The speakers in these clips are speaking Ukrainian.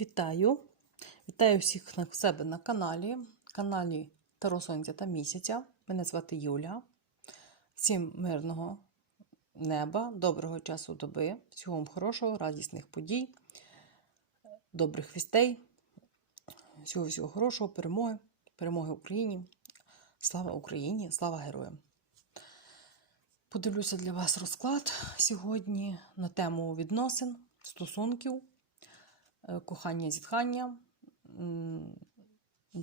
Вітаю! Вітаю всіх на себе на каналі, каналі Таро Сонця та Місяця. Мене звати Юля. Всім мирного неба, доброго часу доби, всього вам хорошого, радісних подій, добрих вістей, всього всього хорошого, перемоги, перемоги Україні. Слава Україні, слава героям! Подивлюся для вас розклад сьогодні на тему відносин, стосунків е, кохання, зітхання.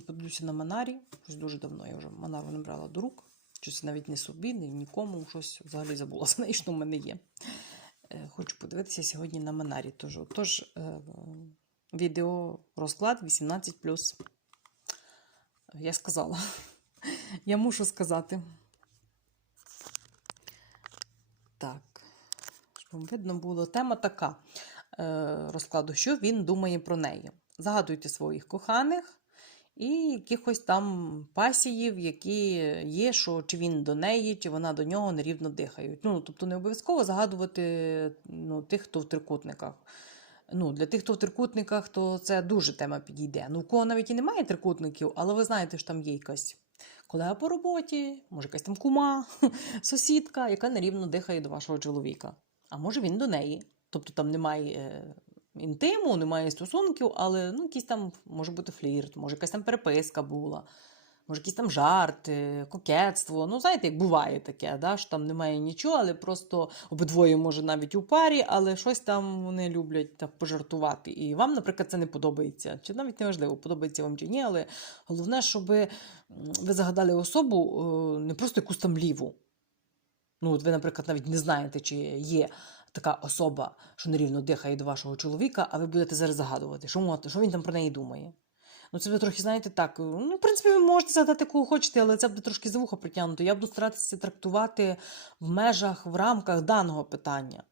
Подивлюся на Манарі. Щось дуже давно я вже Манару не брала до рук. Щось навіть не собі, ні нікому. Щось взагалі забула за неї, що в мене є. Е, Хочу подивитися сьогодні на Манарі. Тож, тож е, відео розклад 18. Я сказала. Я мушу сказати. Так, щоб видно було. Тема така розкладу, що він думає про неї. Загадуйте своїх коханих і якихось там пасіїв, які є, що чи він до неї, чи вона до нього нерівно дихають. Ну, тобто не обов'язково загадувати ну, тих, хто в трикутниках. Ну, для тих, хто в трикутниках, то це дуже тема підійде. Ну, у кого навіть і немає трикутників, але ви знаєте, що там є якась колега по роботі, може якась там кума, сусідка, яка нерівно дихає до вашого чоловіка. А може він до неї. Тобто там немає е, інтиму, немає стосунків, але ну, якийсь там може бути флірт, може якась там переписка була, може якийсь там жарт, е, кокетство. Ну, знаєте, як буває таке, да? що там немає нічого, але просто обидвоє може навіть у парі, але щось там вони люблять так пожартувати. І вам, наприклад, це не подобається. Чи навіть не важливо, подобається вам чи ні, але головне, щоб ви загадали особу е, не просто якусь там ліву. Ну, от ви, наприклад, навіть не знаєте, чи є така особа, що нерівно дихає до вашого чоловіка, а ви будете зараз загадувати, що, що він там про неї думає. Ну, це ви трохи, знаєте, так. Ну, в принципі, ви можете задати, кого хочете, але це буде трошки за вухо притягнуто. Я буду старатися трактувати в межах, в рамках даного питання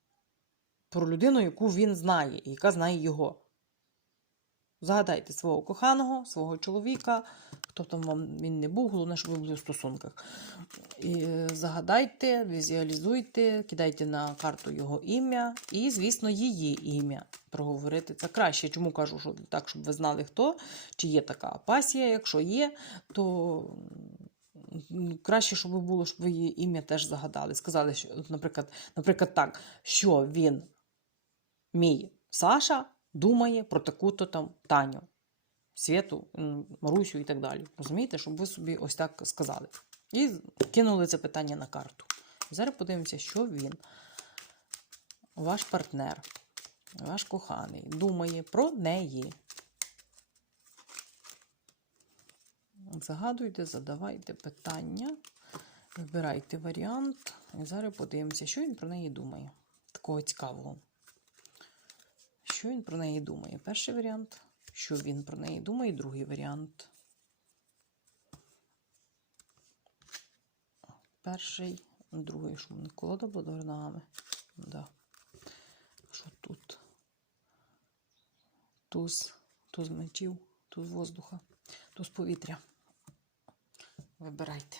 про людину, яку він знає, і яка знає його. Загадайте свого коханого, свого чоловіка, хто там вам він не був, головне, щоб ви були в стосунках. І е, загадайте, візуалізуйте, кидайте на карту його ім'я і, звісно, її ім'я проговорити. Це краще. Чому кажу, що так, щоб ви знали, хто, чи є така пасія. Якщо є, то краще, щоб було, щоб ви її ім'я теж загадали. Сказали, що, наприклад, наприклад, так, що він, мій Саша, думає про таку-то там Таню. Світу, Марусю і так далі. Розумієте, щоб ви собі ось так сказали. І кинули це питання на карту. Зараз подивимося, що він, ваш партнер, ваш коханий, думає про неї. Загадуйте, задавайте питання, вибирайте варіант. І зараз подивимося, що він про неї думає. Такого цікавого. Що він про неї думає? Перший варіант. Що він про неї думає, другий варіант. Перший, другий, що мене колода була до. Да. Що тут? Туз, туз мечів, туз воздуха, туз повітря. Вибирайте.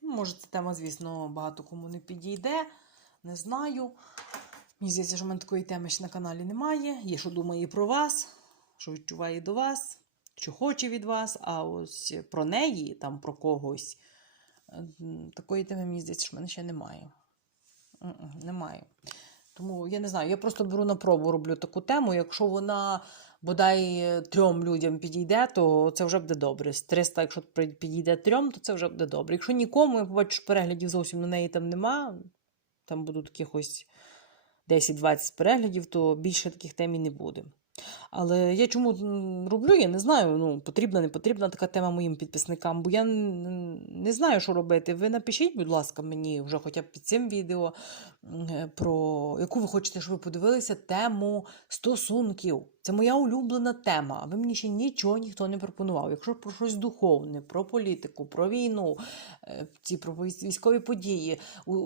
Може, ця тема, звісно, багато кому не підійде. Не знаю. Мені здається, що в мене такої теми ще на каналі немає. Є, що думає про вас, що відчуває до вас, що хоче від вас, а ось про неї, там про когось. Такої теми, мені здається, що в мене ще немає. Немає. Тому я не знаю, я просто беру на пробу, роблю таку тему. Якщо вона бодай трьом людям підійде, то це вже буде добре. З 300, якщо підійде трьом, то це вже буде добре. Якщо нікому, я побачу, що переглядів зовсім на неї там нема, там будуть якихось 10-20 переглядів, то більше таких тем і не буде. Але я чому роблю, я не знаю. Ну, потрібна, не потрібна така тема моїм підписникам, бо я не знаю, що робити. Ви напишіть, будь ласка, мені вже хоча б під цим відео, е, про яку ви хочете, щоб ви подивилися тему стосунків. Це моя улюблена тема. А ви мені ще нічого ніхто не пропонував. Якщо про щось духовне, про політику, про війну, е, ці про військові події,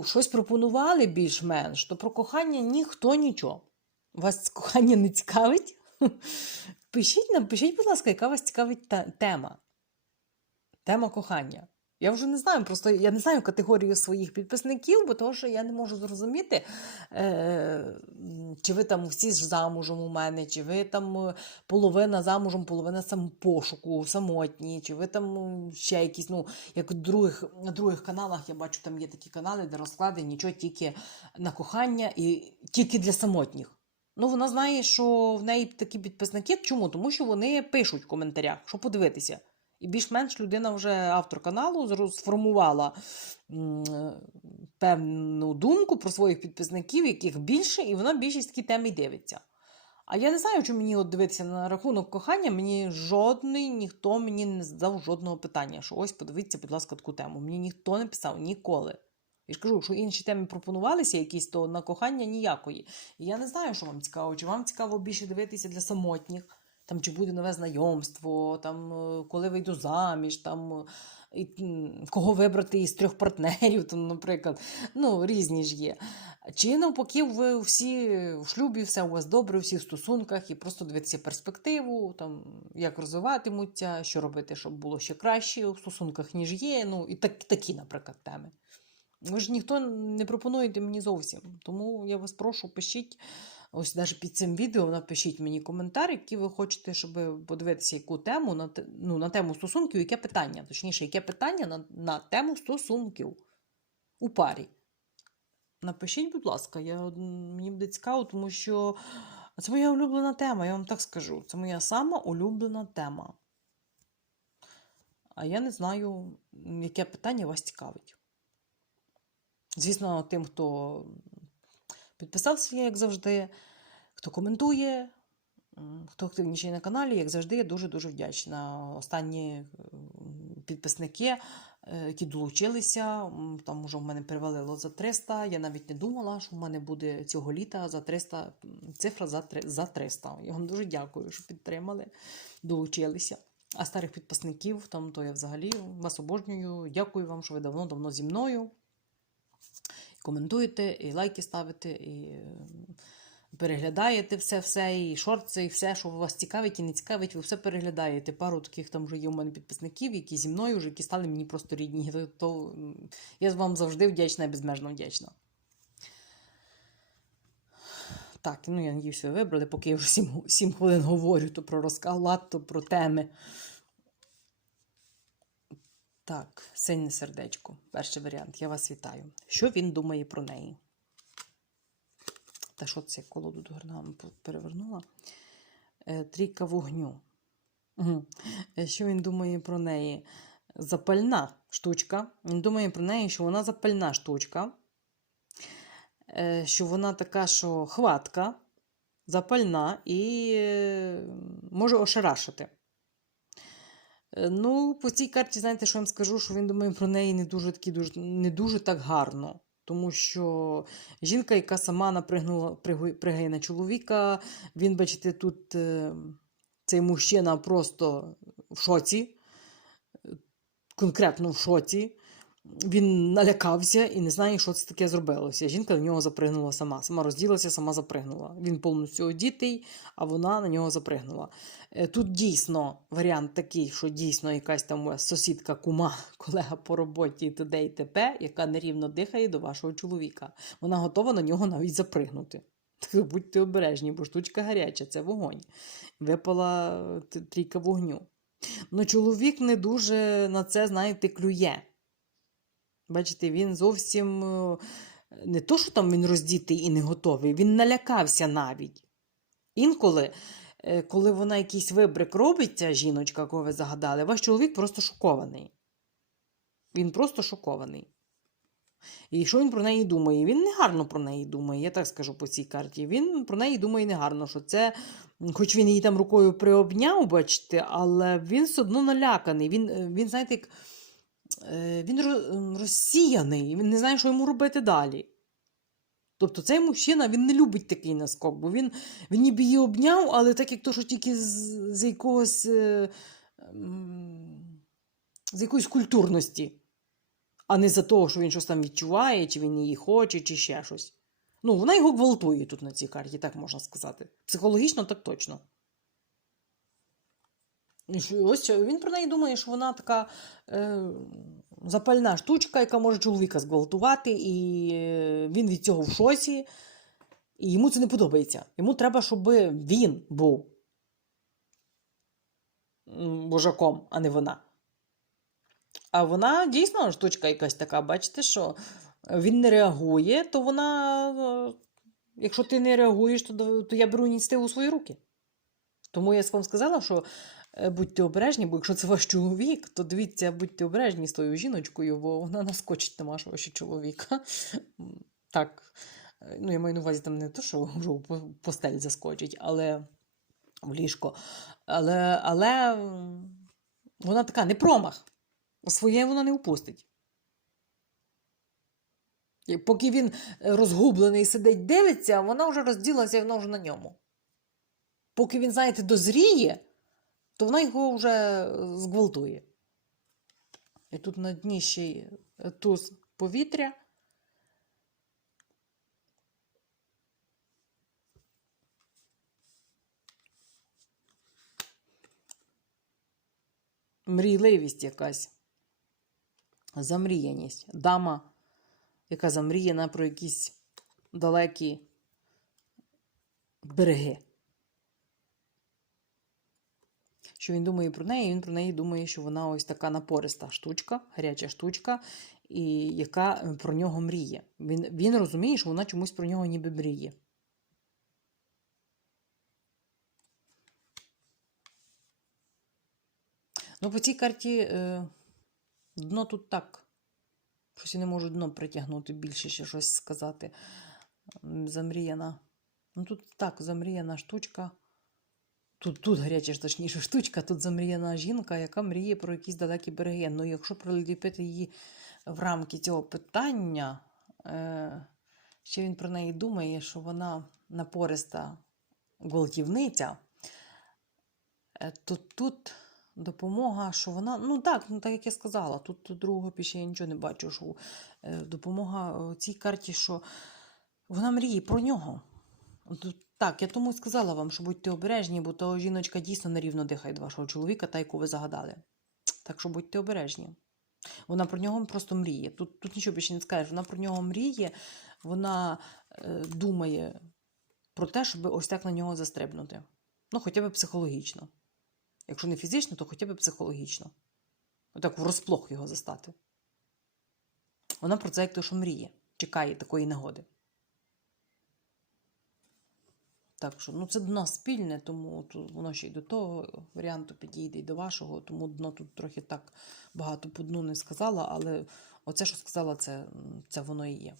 щось пропонували більш-менш, то про кохання ніхто нічого. Вас кохання не цікавить? Пишіть, напишіть, будь ласка, яка вас цікавить те- тема. Тема кохання. Я вже не знаю, просто я не знаю категорію своїх підписників, бо того, що я не можу зрозуміти, е, чи ви там всі ж замужем у мене, чи ви там е, половина замужем, половина сам пошуку, самотні, чи ви там ще якісь, ну, як в других, на других каналах я бачу, там є такі канали, де розклади нічого тільки на кохання і тільки для самотніх. Ну, вона знає, що в неї такі підписники. Чому? Тому що вони пишуть в коментарях, що подивитися. І більш-менш людина вже автор каналу сформувала певну думку про своїх підписників, яких більше, і вона більшість такі теми дивиться. А я не знаю, чи мені от дивитися на рахунок кохання, мені жодний ніхто мені не задав жодного питання, що ось подивіться, будь ласка, таку тему. Мені ніхто не писав ніколи. Я ж кажу, що інші теми пропонувалися якісь, то на кохання ніякої. І я не знаю, що вам цікаво. Чи вам цікаво більше дивитися для самотніх, там, чи буде нове знайомство, там, е, коли вийду заміж, там, е, і, кого вибрати із трьох партнерів, там, наприклад. Ну, різні ж є. Чи навпаки, ви всі в шлюбі, все у вас добре, всі в стосунках, і просто дивитися перспективу, там, як розвиватимуться, що робити, щоб було ще краще у стосунках, ніж є. Ну, і так, такі, наприклад, теми. Ви ж ніхто не пропонуєте мені зовсім. Тому я вас прошу, пишіть. Ось навіть під цим відео напишіть мені коментар, який ви хочете, щоб подивитися, яку тему на, ну, на тему стосунків, яке питання. Точніше, яке питання на, на тему стосунків у парі. Напишіть, будь ласка, я, мені буде цікаво, тому що це моя улюблена тема, я вам так скажу. Це моя сама улюблена тема. А я не знаю, яке питання вас цікавить. Звісно, тим, хто підписався, як завжди, хто коментує, хто активніший на каналі, як завжди, я дуже-дуже вдячна. Останні підписники, е, які долучилися, там уже в мене перевалило за 300. Я навіть не думала, що в мене буде цього літа за 300, цифра за 300. Я вам дуже дякую, що підтримали, долучилися. А старих підписників, там, то я взагалі вас обожнюю. Дякую вам, що ви давно-давно зі мною коментуєте, і лайки ставите, і е, переглядаєте все-все, і шорти, і все, що вас цікавить і не цікавить, ви все переглядаєте. Пару таких там вже є у мене підписників, які зі мною вже які стали мені просто рідні. То, я вам завжди вдячна і безмежно вдячна. Так, ну я надіюсь, ви вибрали, поки я вже 7, 7 хвилин говорю, то про розклад, то про теми. Так, синє сердечко. Перший варіант. Я вас вітаю. Що він думає про неї? Та що це колоду до горнами перевернула? Е, Трійка вогню. Е, Що він думає про неї? Запальна штучка. Він думає про неї, що вона запальна штучка. Е, Що вона така, що хватка, запальна і може ошарашити. Е, Ну, по цій карті, знаєте, що я вам скажу, що він думає про неї не дуже такі, дуже, не дуже так гарно. Тому що жінка, яка сама напригнула, пригу- пригає на чоловіка, він, бачите, тут е, цей мужчина просто в шоці, е, конкретно в шоці. Він налякався і не знає, що це таке зробилося. Жінка в нього запригнула сама. Сама розділася, сама запригнула. Він повністю одітий, а вона на нього запригнула. Е, Тут дійсно варіант такий, що дійсно якась там сусідка, кума, колега по роботі і т.д. і т.п., яка нерівно дихає до вашого чоловіка. Вона готова на нього навіть запригнути. Так будьте обережні, бо штучка гаряча, це вогонь. Випала е, трійка вогню. Ну, чоловік не дуже на це, знаєте, клює. Бачите, він зовсім е, не то, що там він роздітий і не готовий, він налякався навіть. Інколи, е, коли вона якийсь вибрик робить, ця жіночка, кого ви загадали, ваш чоловік просто шокований. Він просто шокований. І що він про неї думає? Він не гарно про неї думає, я так скажу по цій карті. Він про неї думає негарно, що це, хоч він її там рукою приобняв, бачите, але він все одно наляканий. Він, е, він знаєте, як він розсіяний, він не знає, що йому робити далі. Тобто цей мужчина він не любить такий наскок, бо він, він ніби її обняв, але так як то, що тільки з, з якогось е, з якоїсь культурності, а не за того, що він щось там відчуває, чи він її хоче, чи ще щось. Ну, вона його гвалтує тут на цій карті, так можна сказати. Психологічно так точно. І Ось він про неї думає, що вона така е, запальна штучка, яка може чоловіка зґвалтувати, і е, він від цього в шоці, і йому це не подобається. Йому треба, щоб він був божаком, а не вона. А вона дійсно штучка якась така, бачите, що він не реагує, то вона, е, якщо ти не реагуєш, то, то я беру ініціативу у свої руки. Тому я вам сказала, що будьте обережні, бо якщо це ваш чоловік, то дивіться, будьте обережні з тою жіночкою, бо вона наскочить на вашого ще чоловіка. Так. Е, Ну, я маю на увазі там не те, що постель заскочить, але в ліжко. Але, але вона така не промах. Своє вона не упустить. І поки він е, розгублений сидить, дивиться, вона вже розділася і вона вже на ньому. Поки він, знаєте, дозріє, то вона його вже зґвалтує. І тут на дні ще й туз повітря. Мрійливість якась. Замріяність. Дама, яка замріяна про якісь далекі береги. Що він думає про неї? і Він про неї думає, що вона ось така напориста штучка, гаряча штучка, і яка е, про нього мріє. Він, він розуміє, що вона чомусь про нього ніби мріє. Ну, по цій карті е, дно тут так. Щось я не можу дно притягнути більше ще щось сказати. Замріяна. Ну, тут так, замріяна штучка. Тут, тут гаряча ж точніше штучка, тут замріяна жінка, яка мріє про якісь далекі береги. Ну, якщо приліпити її в рамки цього питання, е, ще він про неї думає, що вона напориста гвалтівниця, е, то тут допомога, що вона. Ну так, ну так як я сказала, тут другого більше я нічого не бачу. що е, Допомога е, цій карті, що вона мріє про нього. От Так, я тому й сказала вам, що будьте обережні, бо то жіночка дійсно нерівно дихає до вашого чоловіка, та яку ви загадали. Так що будьте обережні. Вона про нього просто мріє. Тут, тут нічого більше не скажеш. Вона про нього мріє, вона е, думає про те, щоб ось так на нього застрибнути. Ну, хоча б психологічно. Якщо не фізично, то хоча б психологічно. Отак врозплох його застати. Вона про це як то, що мріє, чекає такої нагоди. Так що, ну це дно спільне, тому тут воно ще й до того варіанту підійде, і до вашого, тому дно тут трохи так багато по дну не сказала, але оце, що сказала, це, це воно і є.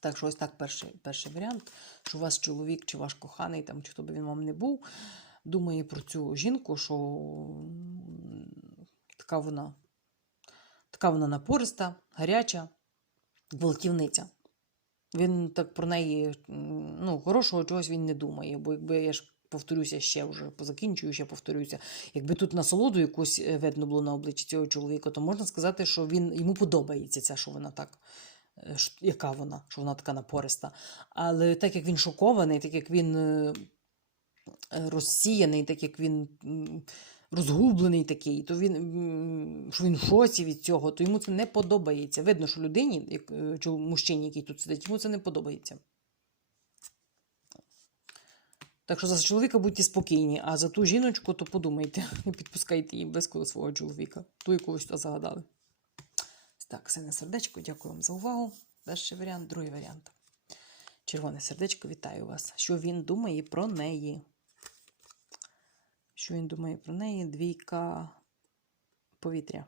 Так що ось так перший, перший варіант, що у вас чоловік чи ваш коханий, там, чи хто би він вам не був, думає про цю жінку, що така вона, така вона напориста, гаряча, гвалтівниця. Він так про неї, ну, хорошого чогось він не думає, бо якби я ж повторюся ще вже позакінчую, ще повторюся. Якби тут насолоду якусь е, видно було на обличчі цього чоловіка, то можна сказати, що він йому подобається ця, що вона так, е, яка вона, що вона така напориста. Але так як він шокований, так як він е, розсіяний, так як він розгублений такий, то він, що він в шоці від цього, то йому це не подобається. Видно, що людині, е, мужчині, який тут сидить, йому це не подобається. Так що за чоловіка будьте спокійні, а за ту жіночку, то подумайте, не підпускайте її близько до свого чоловіка, ту, яку ви загадали. Так, сине сердечко, дякую вам за увагу. Перший варіант, другий варіант. Червоне сердечко, вітаю вас. Що він думає про неї? Що він думає про неї? Двійка повітря.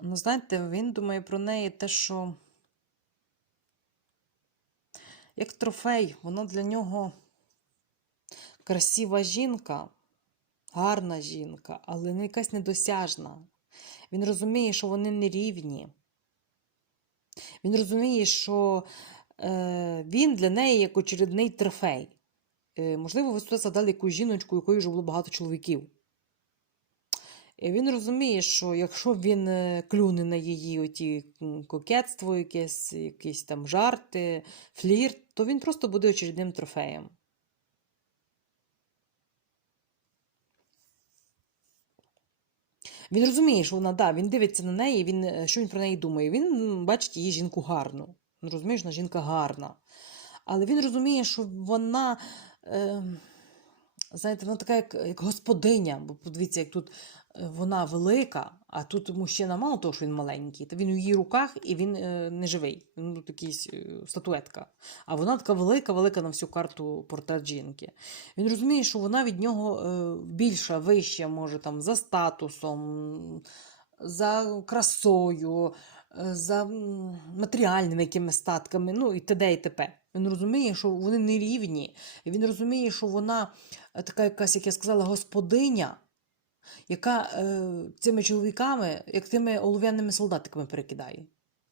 Ну, знаєте, він думає про неї те, що як трофей, вона для нього красива жінка, гарна жінка, але не якась недосяжна. Він розуміє, що вони не рівні. Він розуміє, що е, він для неї як очередний трофей. Е, можливо, ви сюди задали якусь жіночку, у якої вже було багато чоловіків. І він розуміє, що якщо він е, клюне на її оті кокетство, якесь, якісь там жарти, флірт, то він просто буде очередним трофеєм. Він розуміє, що вона, да, він дивиться на неї, він, е, що він про неї думає. Він бачить її жінку гарну. Він розуміє, що вона жінка гарна. Але він розуміє, що вона, е, знаєте, вона така, як, як господиня. Бо подивіться, як тут е, вона велика, а тут мужчина мало того, що він маленький, то він у її руках і він е, не живий. Він тут якийсь е, статуетка. А вона така велика, велика на всю карту портрет жінки. Він розуміє, що вона від нього більша, вища, може там за статусом, за красою, за матеріальними якимись статками, ну і т.д. і т.п. Він розуміє, що вони не рівні. Він розуміє, що вона е, така якась, як я сказала, господиня, яка е, цими чоловіками, як тими олов'яними солдатиками перекидає.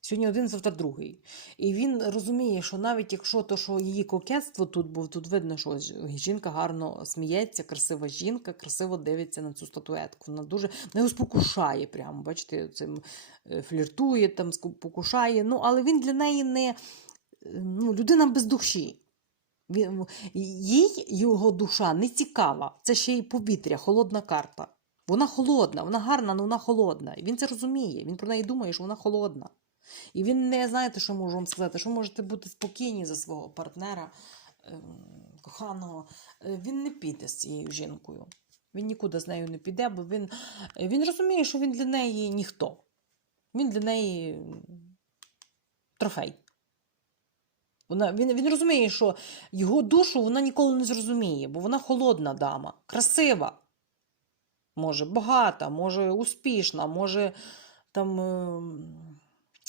Сьогодні один, завтра другий. І він розуміє, що навіть якщо то, що її кокетство тут, бо тут видно, що жінка гарно сміється, красива жінка, красиво дивиться на цю статуетку. Вона дуже вона спокушає прямо, бачите, цим е, фліртує, там спокушає. Ну, але він для неї не ну, людина без душі. Їй його душа не цікава. Це ще й повітря, холодна карта. Вона холодна, вона гарна, але вона холодна. І він це розуміє. Він про неї думає, що вона холодна. І він не знаєте, що можу вам сказати, що можете бути спокійні за свого партнера, ем, коханого. Е, Він не піде з цією жінкою. Він нікуди з нею не піде, бо він, він розуміє, що він для неї ніхто. Він для неї трофей. Вона, він, він розуміє, що його душу вона ніколи не зрозуміє, бо вона холодна дама, красива. Може, багата, може, успішна, може там е,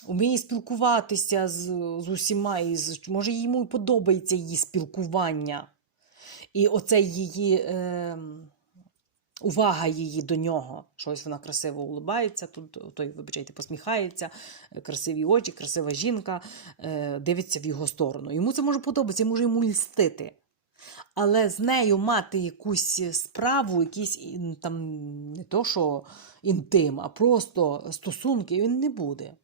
вміє спілкуватися з, з усіма, і з, може, йому подобається її спілкування. І оце її е, увага її до нього. що ось вона красиво улибається, тут той, вибачайте, посміхається, е, красиві очі, красива жінка е, дивиться в його сторону. Йому це може подобатися, може йому льстити. Але з нею мати якусь справу, якийсь там не то, що інтим, а просто стосунки, він не буде.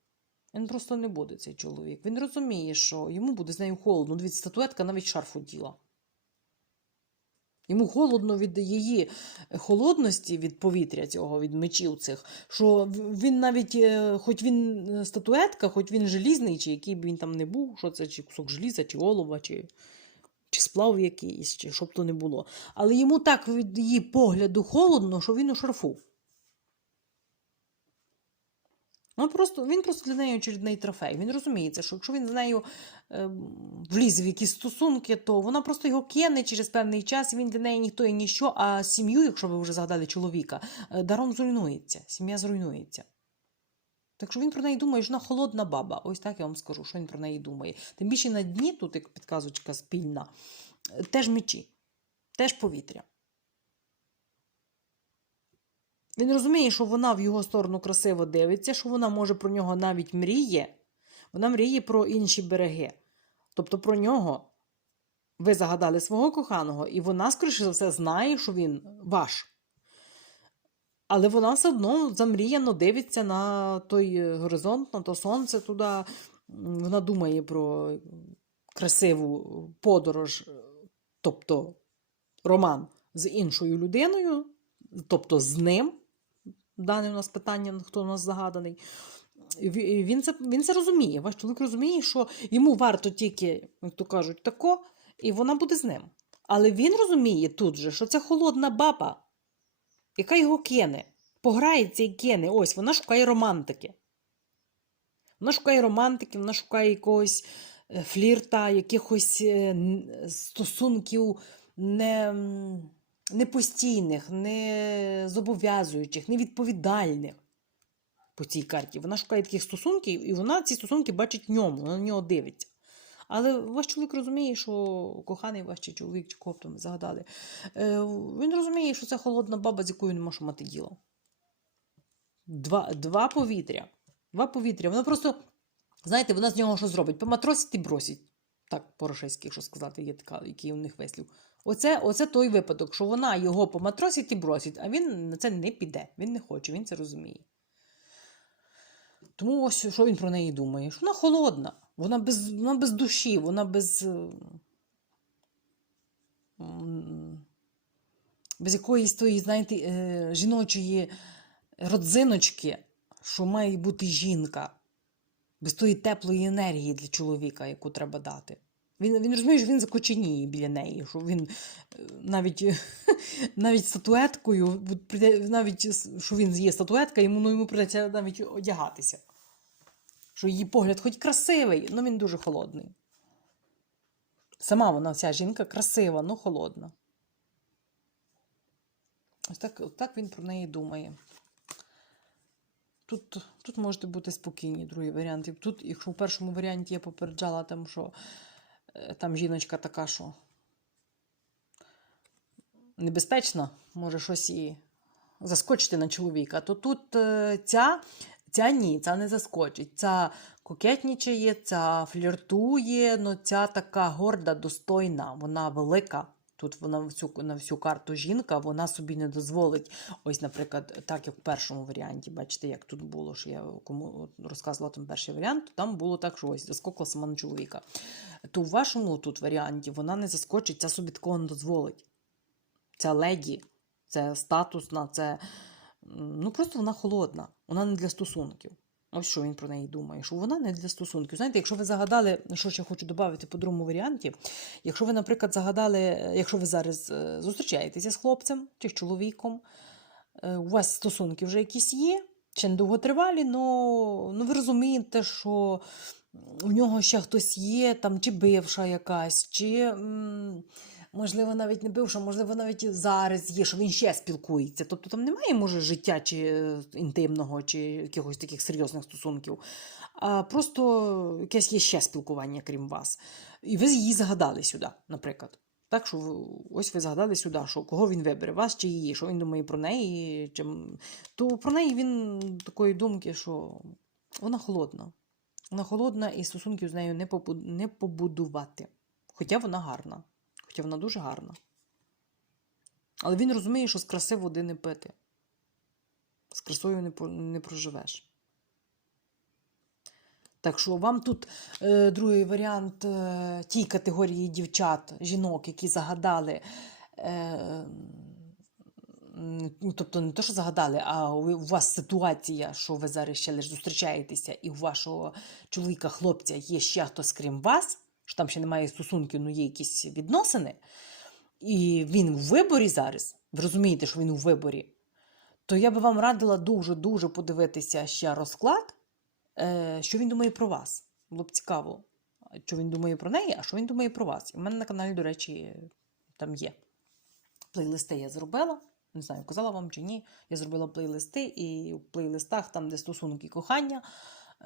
Він просто не буде, цей чоловік. Він розуміє, що йому буде з нею холодно. Дивіться, статуетка навіть шарф оділа. Йому холодно від її холодності, від повітря цього, від мечів цих, що він навіть, е, хоч він е, статуетка, хоч він желізний, чи який б він там не був, що це, чи кусок желіза, чи олова, чи, чи сплав якийсь, чи що б то не було. Але йому так від її погляду холодно, що він у шарфу. Ну, просто, він просто для неї очередний трофей. Він розуміє це, що якщо він з нею е, влізе в якісь стосунки, то вона просто його кине через певний час, і він для неї ніхто і ніщо, а сім'ю, якщо ви вже згадали чоловіка, е, даром зруйнується, сім'я зруйнується. Так що він про неї думає, що вона холодна баба. Ось так я вам скажу, що він про неї думає. Тим більше на дні, тут як підказочка спільна, е, теж мечі, теж повітря. Він розуміє, що вона в його сторону красиво дивиться, що вона може про нього навіть мріє. Вона мріє про інші береги. Тобто про нього ви загадали свого коханого, і вона, скоріше за все, знає, що він ваш. Але вона все одно замріяно дивиться на той горизонт, на то сонце туди. Вона думає про красиву подорож, тобто роман з іншою людиною, тобто з ним. Дане у нас питання, хто у нас загаданий. Він це, він це розуміє. Ваш чоловік розуміє, що йому варто тільки, як то кажуть, тако, і вона буде з ним. Але він розуміє тут же, що це холодна баба, яка його кине, пограється і кине. Ось вона шукає романтики. Вона шукає романтики, вона шукає якогось е, флірта, якихось е, стосунків не, непостійних, не зобов'язуючих, невідповідальних по цій карті. Вона шукає таких стосунків, і вона ці стосунки бачить ньому, вона на нього дивиться. Але ваш чоловік розуміє, що коханий ваш чи чоловік, чи кого там загадали, е, він розуміє, що це холодна баба, з якою не може мати діло. Два, два повітря. Два повітря. Вона просто, знаєте, вона з нього що зробить? Поматросить і бросить. Так, по-рашейськи, якщо сказати, є така, який у них вислів. Оце, оце той випадок, що вона його поматросить і бросить, а він на це не піде. Він не хоче, він це розуміє. Тому ось що він про неї думає? Що вона холодна, вона без, вона без душі, вона без. без якоїсь тої, знаєте, е, жіночої родзиночки, що має бути жінка, без тої теплої енергії для чоловіка, яку треба дати. Він, він розуміє, що він закоченіє біля неї, що він е, навіть, навіть статуеткою, навіть що він є статуетка, йому, ну, йому придеться навіть одягатися. Що її погляд хоч красивий, але він дуже холодний. Сама вона, ця жінка, красива, але холодна. Ось так, так він про неї думає. Тут, тут можете бути спокійні, другий варіант. Тут, якщо в першому варіанті я попереджала, там, що е, там жіночка така, що небезпечна, може щось і заскочити на чоловіка, то тут е, ця, ця ні, ця не заскочить. Ця кокетнічає, ця фліртує, але ця така горда, достойна, вона велика. Тут вона всю, на всю карту жінка, вона собі не дозволить. Ось, наприклад, так як в першому варіанті, бачите, як тут було, що я кому розказувала там перший варіант, то там було так, що ось заскокла сама на чоловіка. То в вашому тут варіанті вона не заскочить, ця собі такого не дозволить. Ця леді, це статусна, це ну просто вона холодна, вона не для стосунків. Ось що він про неї думає, що вона не для стосунків. Знаєте, якщо ви загадали, що ще хочу додати по другому варіанті, якщо ви, наприклад, загадали, якщо ви зараз е, зустрічаєтеся з хлопцем чи з чоловіком, е, у вас стосунки вже якісь є, ще не довготривалі, але ну, ви розумієте, що у нього ще хтось є, там, чи бивша якась, чи. м, Можливо, навіть не бивша, можливо, навіть зараз є, що він ще спілкується. Тобто там немає, може, життя чи е, інтимного, чи якихось таких серйозних стосунків, а просто якесь є ще спілкування, крім вас. І ви її загадали сюди, наприклад. Так, що ось ви загадали сюди, що кого він вибере, вас чи її, що він думає про неї, чи... то про неї він такої думки, що вона холодна. Вона холодна і стосунків з нею не побудувати. Хоча вона гарна. Хоча вона дуже гарна. Але він розуміє, що з краси води не пити. З красою не, не проживеш. Так що вам тут е, другий варіант е, тій категорії дівчат, жінок, які загадали. Е, ну, тобто не те, що загадали, а у вас ситуація, що ви зараз ще лише зустрічаєтеся, і у вашого чоловіка, хлопця є ще хтось крім вас, що там ще немає стосунків, ну є якісь відносини, і він у виборі зараз, ви розумієте, що він у виборі, то я би вам радила дуже-дуже подивитися ще розклад, е, що він думає про вас. Було б цікаво, що він думає про неї, а що він думає про вас. І в мене на каналі, до речі, там є. Плейлисти я зробила. Не знаю, казала вам чи ні. Я зробила плейлисти, і в плейлистах, там, де стосунки кохання,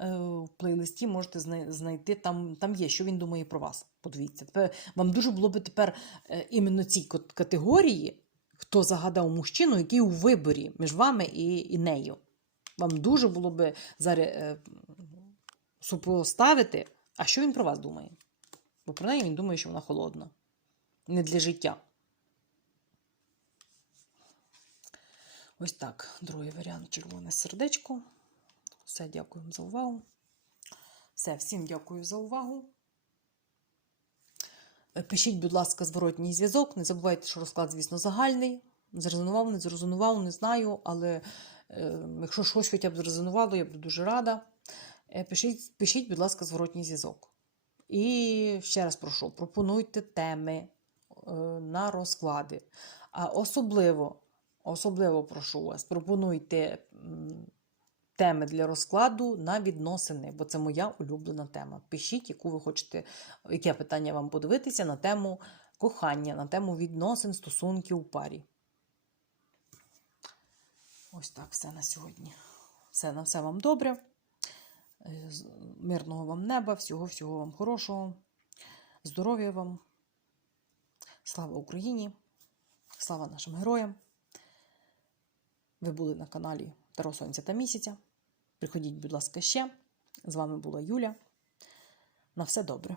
в плейлисті можете знайти, там, там є, що він думає про вас. Подивіться. Вам дуже було б тепер е, іменно ці кат- категорії, хто загадав мужчину, який у виборі між вами і, і нею. Вам дуже було б зараз е, супоставити, а що він про вас думає? Бо про неї він думає, що вона холодна. Не для життя. Ось так. Другий варіант червоне сердечко. Все, дякую за увагу. Все, всім дякую за увагу. Е, Пишіть, будь ласка, зворотній зв'язок. Не забувайте, що розклад, звісно, загальний. Зрезонував, не зрезонував, не знаю, але е, якщо щось хоча б зрезонувало, я буду дуже рада. Е, пишіть, пишіть, будь ласка, зворотній зв'язок. І ще раз прошу, пропонуйте теми е, на розклади. А особливо, особливо прошу вас, пропонуйте м, теми для розкладу на відносини, бо це моя улюблена тема. Пишіть, яку ви хочете, яке питання вам подивитися на тему кохання, на тему відносин, стосунків у парі. Ось так все на сьогодні. Все на все вам добре. Е, Мирного вам неба, всього-всього вам хорошого. Здоров'я вам. Слава Україні! Слава нашим героям! Ви були на каналі Таро Сонця та Місяця. Приходіть, будь ласка, ще. З вами була Юля. На все добре.